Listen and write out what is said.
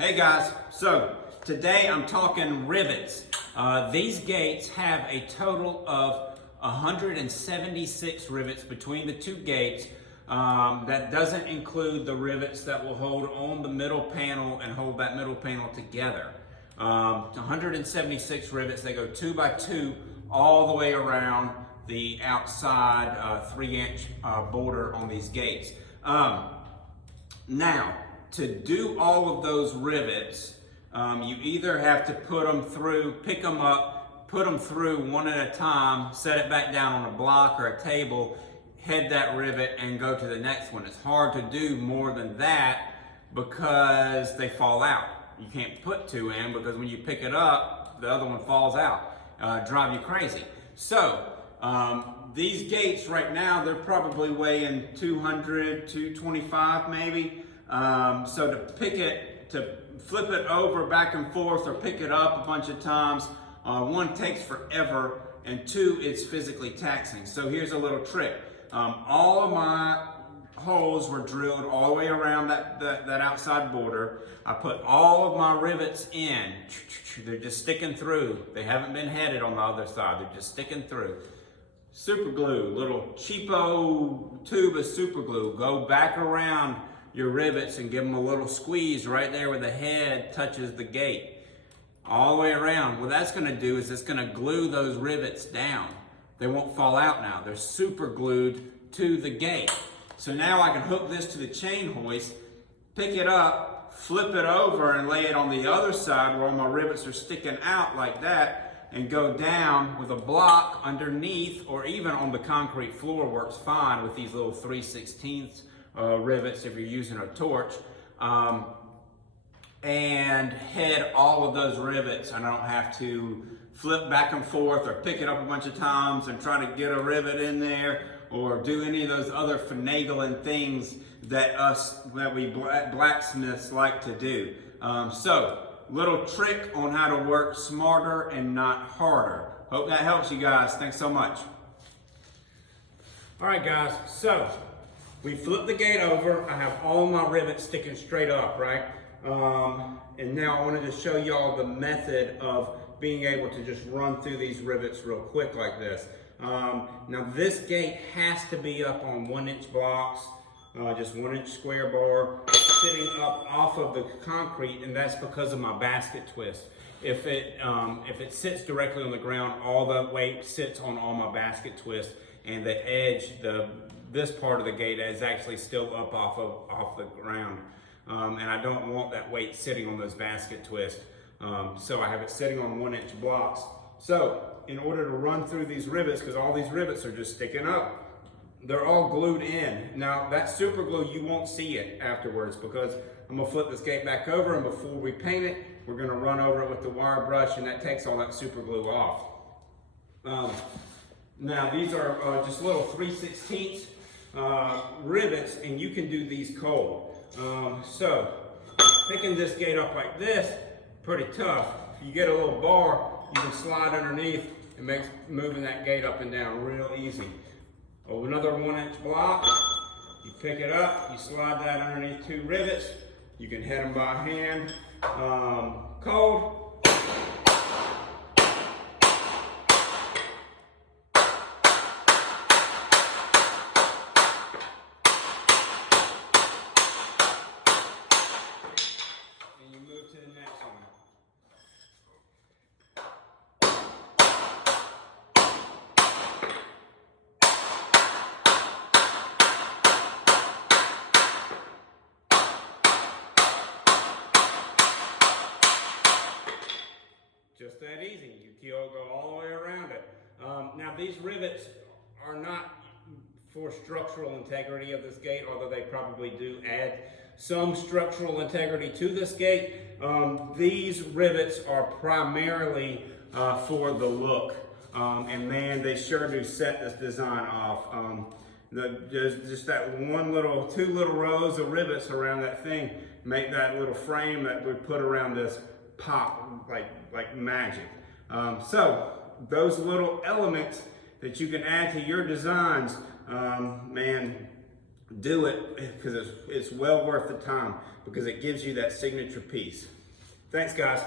Hey guys, so today I'm talking rivets. These gates have a total of 176 rivets between the two gates. That doesn't include the rivets that will hold on the middle panel and hold that middle panel together. 176 rivets, they go 2 by 2 all the way around the outside 3-inch border on these gates. Now, to do all of those rivets, you either have to put them through, pick them up, put them through one at a time, set it back down on a block or a table, head that rivet and go to the next one. It's hard to do more than that because they fall out. You can't put 2 in because when you pick it up, the other one falls out. Drive you crazy. So, these gates right now, they're probably weighing 200, 225 maybe. So to flip it over back and forth or pick it up a bunch of times, 1, takes forever, and 2, it's physically taxing. So here's a little trick. All of my holes were drilled all the way around that outside border. I put all of my rivets in. They're just sticking through. They haven't been headed on the other side. They're just sticking through. Super glue, little cheapo tube of super glue. Go back around your rivets and give them a little squeeze right there where the head touches the gate. All the way around. What that's gonna do is it's gonna glue those rivets down. They won't fall out now. They're super glued to the gate. So now I can hook this to the chain hoist, pick it up, flip it over and lay it on the other side where all my rivets are sticking out like that, and go down with a block underneath, or even on the concrete floor works fine with these little 3/16 rivets if you're using a torch, and head all of those rivets. I don't have to flip back and forth or pick it up a bunch of times and try to get a rivet in there or do any of those other finagling things that we blacksmiths like to do. So, little trick on how to work smarter and not harder. Hope that helps you guys. Thanks so much. All right, guys. So we flip the gate over. I have all my rivets sticking straight up, right? And now I wanted to show y'all the method of being able to just run through these rivets real quick like this. Now this gate has to be up on 1-inch blocks, just 1-inch square bar, sitting up off of the concrete, and that's because of my basket twist. If it sits directly on the ground, all the weight sits on all my basket twist, and the edge, this part of the gate is actually still up off the ground. And I don't want that weight sitting on those basket twists. So I have it sitting on 1-inch blocks. So in order to run through these rivets, because all these rivets are just sticking up, they're all glued in. Now that super glue, you won't see it afterwards because I'm gonna flip this gate back over, and before we paint it, we're gonna run over it with the wire brush, and that takes all that super glue off. Now these are just little 3/16 rivets, and you can do these cold. So picking this gate up like this, pretty tough. If you get a little bar, you can slide underneath. It makes moving that gate up and down real easy. Oh, another 1-inch block, you pick it up, you slide that underneath 2 rivets. You can head them by hand, cold. And you move to the next one. Just that easy. You'll go all the way around it. Now these rivets are not for structural integrity of this gate, although they probably do add some structural integrity to this gate. These rivets are primarily for the look. And man, they sure do set this design off. There's just that 2 little rows of rivets around that thing make that little frame that we put around this pop like magic. So those little elements that you can add to your designs, man, do it because it's well worth the time, because it gives you that signature piece. Thanks, guys.